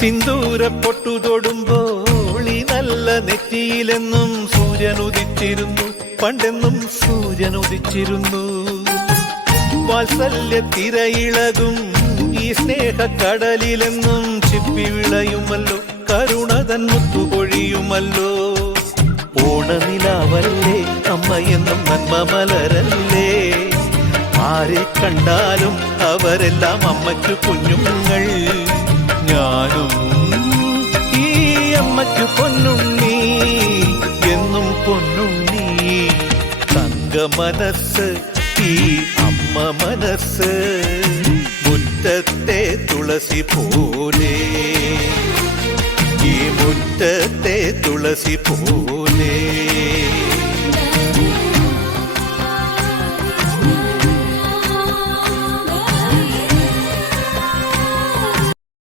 സിന്ദൂര പൊട്ടു തൊടുമ്പോൾ ഈ നല്ല നെറ്റിയിലെന്നും സൂര്യനുദിച്ചിരുന്നു, പണ്ടെന്നും സൂര്യനുദിച്ചിരുന്നു. വാത്സല്യ തിരയിളകും ഈ സ്നേഹക്കടലിലെന്നും ചിപ്പി വിളയുമല്ലോ, കരുണതൻ മുത്തുപൊഴിയുമല്ലോ. ഓണനിലാവല്ലേ അമ്മയെന്നും നന്മ മലരല്ലേ, ആരെ കണ്ടാലും അവരെല്ലാം അമ്മയ്ക്കു കുഞ്ഞുങ്ങൾ. ഞാനും ഈ അമ്മയ്ക്കു പൊന്നുണ്ണി, എന്നും പൊന്നുണ്ണി. തങ്ക മനസ്സ് ഈ അമ്മ മനസ്സ്, മുറ്റത്തെ തുളസി പോലെ, ഈ മുറ്റത്തെ തുളസി പോലെ.